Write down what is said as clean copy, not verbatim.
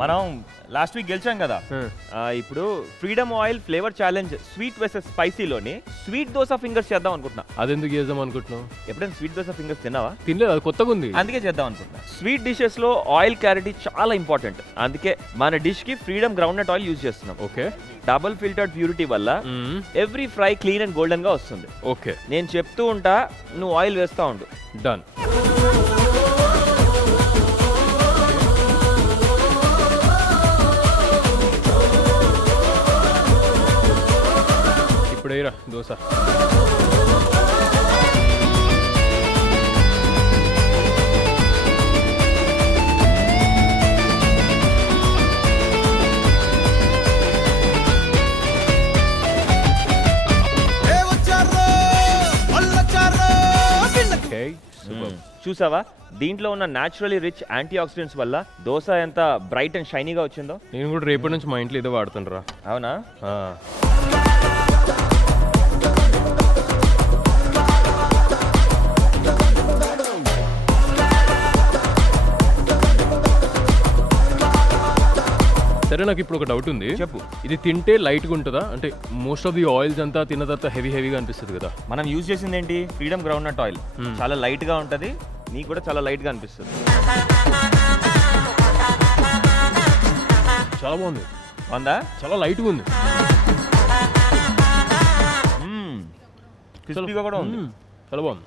మనం last week గెలిచాం కదా, ఇప్పుడు Freedom oil flavour challenge sweet versus స్పైసీలోని స్వీట్ దోస ఫింగర్స్ చేద్దాం అనుకుంటున్నా. అదెందుకు చేద్దాం అనుకుంటున్నావు? ఎప్పుడైనా స్వీట్ దోస ఫింగర్స్ తిన్నావా? తినలేదు, అది కొత్తగా ఉంది, అందుకే చేద్దాం అనుకుంటున్నా. స్వీట్ డిషెస్ లో ఆయిల్ క్లారిటీ చాలా ఇంపార్టెంట్, అందుకే మన డిష్ కి ఫ్రీడమ్ గ్రౌండ్నట్ ఆయిల్ యూజ్ చేస్తున్నాం. ఓకే. డబుల్ ఫిల్టర్డ్ ప్యూరిటీ వల్ల every fry clean and golden గా వస్తుంది. ఓకే, నేను చెప్తూ ఉంటా, నువ్వు ఆయిల్ వేస్తా ఉండు. డన్. ఇప్పుడు వేయరా దోశ. చూసావా, దీంట్లో ఉన్న న్యాచురలీ రిచ్ యాంటీ ఆక్సిడెంట్స్ వల్ల దోశ ఎంత బ్రైట్ అండ్ షైనీగా వచ్చిందో. నేను కూడా రేపటి నుంచి మా ఇంట్లో ఇదే వాడుతుండ్రా. అవునా? సరే, నాకు ఇప్పుడు ఒక డౌట్ ఉంది. చెప్పు. ఇది తింటే లైట్గా ఉంటుందా? అంటే మోస్ట్ ఆఫ్ ది ఆయిల్స్ అంతా తిన్న తర్వాత హెవీగా అనిపిస్తుంది కదా. మనం యూజ్ చేసింది ఏంటి? Freedom groundnut oil. చాలా లైట్ గా ఉంటది, నీకు కూడా చాలా లైట్ గా అనిపిస్తుంది. చాలా బాగుంది. బాగుందా? చాలా లైట్గా ఉంది, క్రిస్పీగా కూడా ఉంది. చాలా బాగుంది.